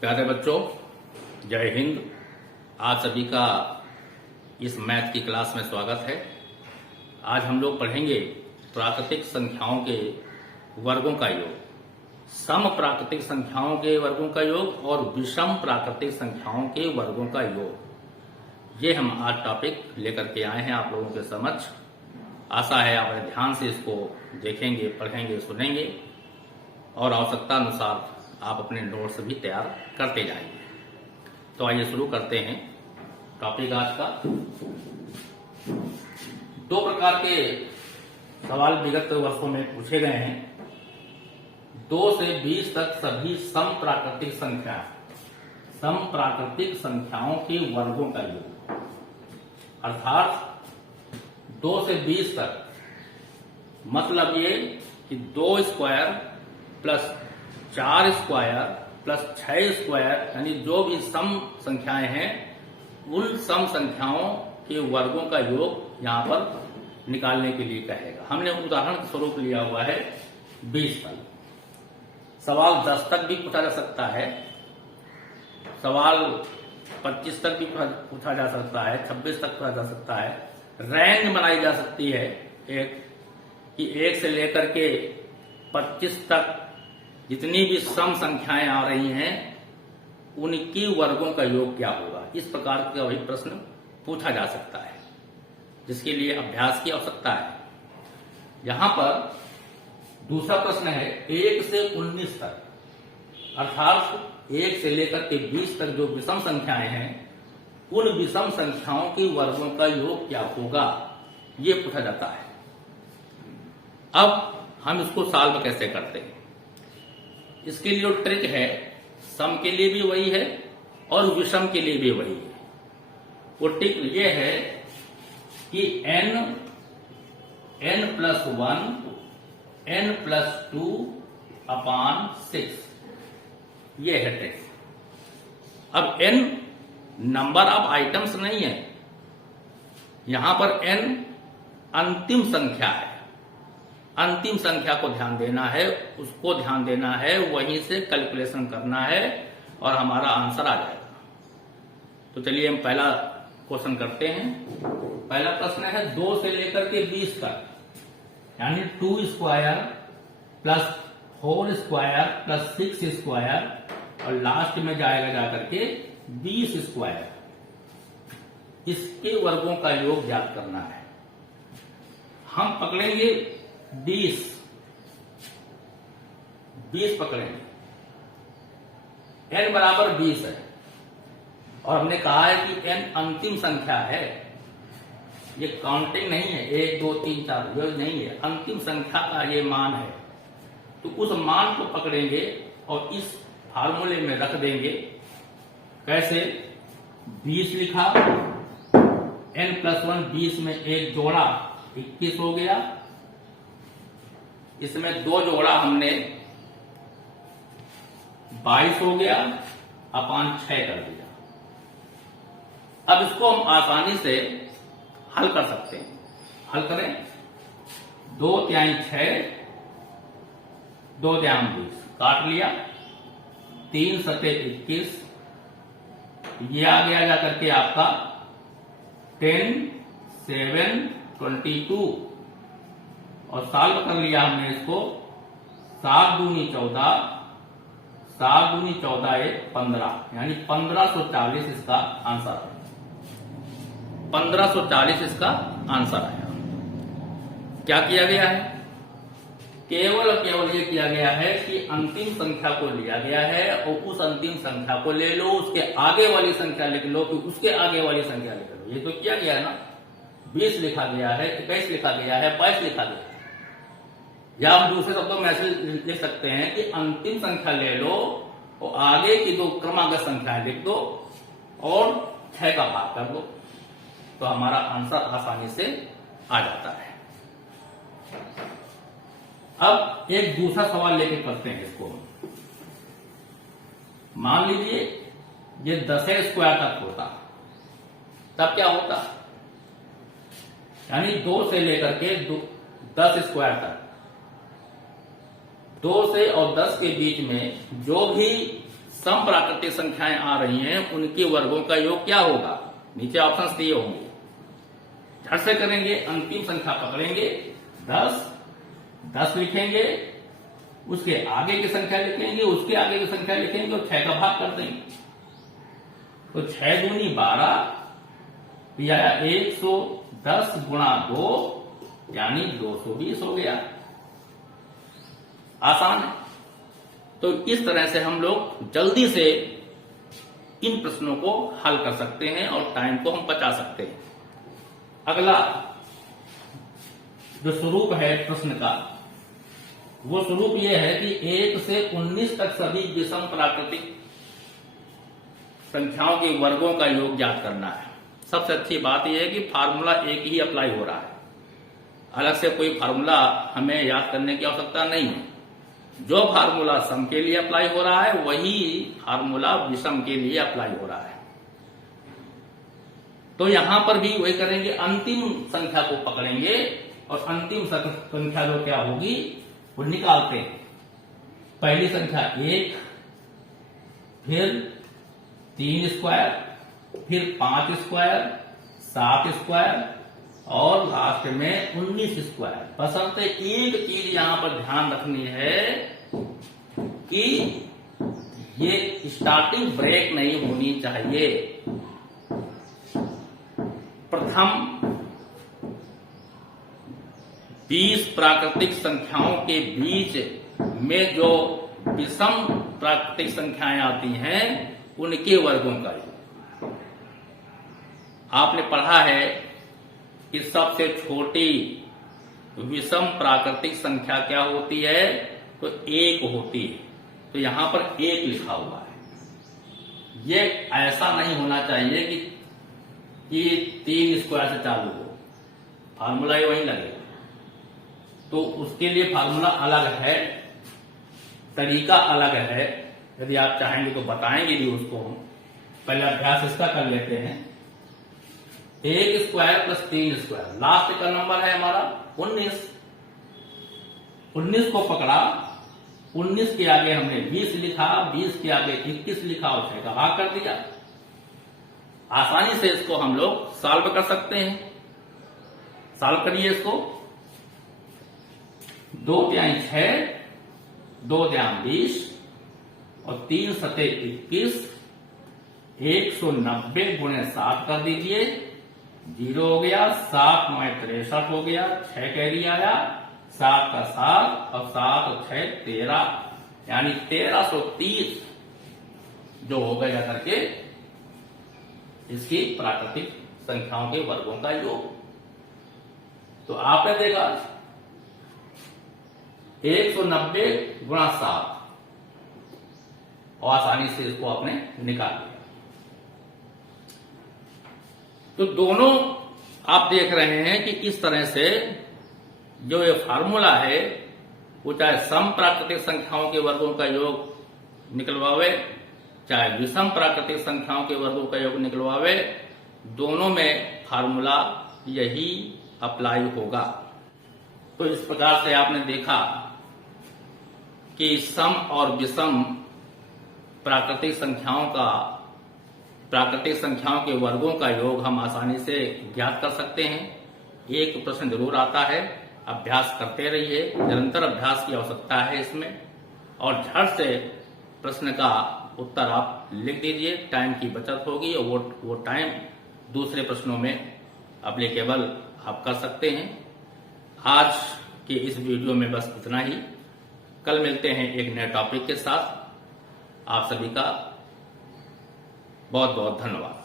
प्यारे बच्चों, जय हिंद। आज सभी का इस मैथ की क्लास में स्वागत है। आज हम लोग पढ़ेंगे प्राकृतिक संख्याओं के वर्गों का योग, सम प्राकृतिक संख्याओं के वर्गों का योग और विषम प्राकृतिक संख्याओं के वर्गों का योग। ये हम आज टॉपिक लेकर के आए हैं आप लोगों के समक्ष। आशा है आप ध्यान से इसको देखेंगे, पढ़ेंगे, सुनेंगे और आवश्यकता अनुसार आप अपने नोट्स भी तैयार करते जाएंगे। तो आइए शुरू करते हैं टॉपिक आज का। दो प्रकार के सवाल विगत वर्षों में पूछे गए हैं। 2 से 20 तक सभी सम प्राकृतिक संख्याओं के वर्गों का योग, अर्थात 2 से 20 तक, मतलब ये कि 2 square plus 4 square plus 6 square, यानी जो भी सम संख्याएं हैं उन सम संख्याओं के वर्गों का योग यहां पर निकालने के लिए कहेगा। हमने उदाहरण के स्वरूप लिया हुआ है 20 तक। सवाल 10 तक भी पूछा जा सकता है, सवाल 25 तक भी पूछा जा सकता है, 26 तक पूछा जा सकता है। रेंज बनाई जा सकती है कि 1 से लेकर के 25 तक जितनी भी सम संख्याएं आ रही हैं उनकी वर्गों का योग क्या होगा, इस प्रकार का वही प्रश्न पूछा जा सकता है, जिसके लिए अभ्यास की आवश्यकता है। यहां पर दूसरा प्रश्न है 1 से 19 तक, अर्थात 1 से लेकर के 20 तक जो विषम संख्याएं हैं उन विषम संख्याओं के वर्गों का योग क्या होगा, ये पूछा जाता है। अब हम इसको सॉल्व कैसे करते हैं, इसके लिए जो ट्रिक है, सम के लिए भी वही है और विषम के लिए भी वही है। वो ट्रिक ये है कि n plus 1 n plus 2 upon 6, ये है ट्रिक। अब n नंबर ऑफ आइटम्स नहीं है, यहां पर n अंतिम संख्या है। अंतिम संख्या को ध्यान देना है, उसको ध्यान देना है, वहीं से कैलकुलेशन करना है और हमारा आंसर आ जाएगा। तो चलिए हम पहला क्वेश्चन करते हैं। पहला प्रश्न है 2 से लेकर के 20 तक, यानी 2 square plus 4 square plus 6 square और लास्ट में जाएगा जाकर के 20 स्क्वायर। इसके वर्गों का योग ज्ञात करना है। हम पकड़ेंगे 20 पकड़ेंगे, n बराबर 20 है और हमने कहा है कि n अंतिम संख्या है, ये काउंटिंग नहीं है 1 2 3 4, ये नहीं है, अंतिम संख्या का ये मान है। तो उस मान को पकड़ेंगे और इस फार्मूले में रख देंगे। कैसे? 20 लिखा, n plus 1 20 में एक जोड़ा 21 हो गया, इसमें 2 जोड़ा हमने 22 हो गया, अपान 6 कर दिया। अब इसको हम आसानी से हल कर सकते हैं। हल करें, 2 तिहाई 6, 2 तिहाई 20, काट लिया, 3 सते 21, ये आ गया जाकर के आपका 10 7 22 और सॉल्व कर लिया हमने इसको। 7 दूनी 14, 7 दूनी 14 1 15, यानी 1540 इसका आंसर है। 1540 इसका आंसर आया। क्या किया गया है? केवल और केवल ये किया गया है कि अंतिम संख्या को लिया गया है और उस अंतिम संख्या को ले लो, उसके आगे वाली संख्या लिख लो, कि उसके आगे वाली संख्या लिख लो। ये तो किया गया है ना। 20 लिखा गया है, 21 लिखा गया है, 22 लिखा गया है। या हम दूसरे शब्दों में ऐसे लिख सकते हैं कि अंतिम संख्या ले लो और आगे की 2 क्रमागत संख्याएं लिख दो और 6 का भाग कर दो, तो हमारा आंसर आसानी से आ जाता है। अब एक दूसरा सवाल लेके करते हैं इसको। मान लीजिए ये 10 स्क्वायर तक होता, तब क्या होता? यानी 2 से लेकर के 10 स्क्वायर तक, 2 से और 10 के बीच में जो भी सम प्राकृतिक संख्याएं आ रही हैं उनके वर्गों का योग क्या होगा। नीचे ऑप्शन दिए होंगे, झट से करेंगे। अंतिम संख्या पकड़ेंगे 10 लिखेंगे, उसके आगे की संख्या लिखेंगे, उसके आगे की संख्या लिखेंगे और 6 का भाग कर देंगे। तो 6 दूनी 12, यह 110 गुणा 2 यानी 220 हो गया। आसान है। तो इस तरह से हम लोग जल्दी से इन प्रश्नों को हल कर सकते हैं और टाइम को हम बचा सकते हैं। अगला जो स्वरूप है प्रश्न का, वो स्वरूप यह है कि 1 से 19 तक सभी विषम प्राकृतिक संख्याओं के वर्गों का योग ज्ञात करना है। सबसे अच्छी बात यह है कि फार्मूला एक ही अप्लाई हो रहा है, अलग से कोई फार्मूला हमें याद करने की आवश्यकता नहीं है। जो फार्मूला सम के लिए अप्लाई हो रहा है वही फार्मूला विषम के लिए अप्लाई हो रहा है। तो यहां पर भी वही करेंगे, अंतिम संख्या को पकड़ेंगे और अंतिम संख्या जो क्या होगी वो निकालते हैं। पहली संख्या 1, फिर 3 स्क्वायर, फिर 5 स्क्वायर, 7 स्क्वायर और लास्ट में 19 स्क्वायर। बशर्ते एक चीज यहां पर ध्यान रखनी है कि ये स्टार्टिंग ब्रेक नहीं होनी चाहिए। प्रथम 20 प्राकृतिक संख्याओं के बीच में जो विषम प्राकृतिक संख्याएं आती हैं उनके वर्गों का योग। आपने पढ़ा है कि सबसे छोटी विषम प्राकृतिक संख्या क्या होती है, तो 1 होती है। तो यहां पर 1 लिखा हुआ है। ये ऐसा नहीं होना चाहिए कि 3 स्क्वायर से चालू हो, फार्मूला ही वही लगेगा। तो उसके लिए फार्मूला अलग है, तरीका अलग है। यदि आप चाहेंगे तो बताएंगे भी उसको। हम पहले अभ्यास इसका कर लेते हैं। 1 स्क्वायर प्लस 3 स्क्वायर, लास्ट का नंबर है हमारा 19। 19 को पकड़ा, 19 के आगे हमने 20 लिखा, 20 के आगे 21 लिखा और 6 का भाग कर दिया। आसानी से इसको हम लोग सॉल्व कर सकते हैं। सॉल्व करिए इसको। 2 तिहाई 6, 2 तिहाई 20 और 3 सते 21। 190 गुणे 7 कर दीजिए, 0 हो गया। 7 9 63 हो गया, 6 कैरी आया, 7 का 7 और 7 और 6 13, यानी 1330 जो हो गया करके इसकी प्राकृतिक संख्याओं के वर्गों का योग। तो आपने देखा 190 गुणा 7 और आसानी से इसको आपने निकाल लिया। तो दोनों आप देख रहे हैं कि किस तरह से जो ये फार्मूला है वो चाहे सम प्राकृतिक संख्याओं के वर्गों का योग निकलवावे, चाहे विषम प्राकृतिक संख्याओं के वर्गों का योग निकलवावे, दोनों में फार्मूला यही अप्लाई होगा। तो इस प्रकार से आपने देखा कि सम और विषम प्राकृतिक संख्याओं के वर्गों का योग हम आसानी से ज्ञात कर सकते हैं। एक प्रश्न जरूर आता है, अभ्यास करते रहिए, निरंतर अभ्यास की आवश्यकता है इसमें। और झट से प्रश्न का उत्तर आप लिख दीजिए, टाइम की बचत होगी और वो टाइम दूसरे प्रश्नों में एप्लीकेबल आप कर सकते हैं। आज के इस वीडियो में बस इतना ही। कल मिलते हैं एक नए टॉपिक के साथ। आप सभी का बहुत बहुत धन्यवाद।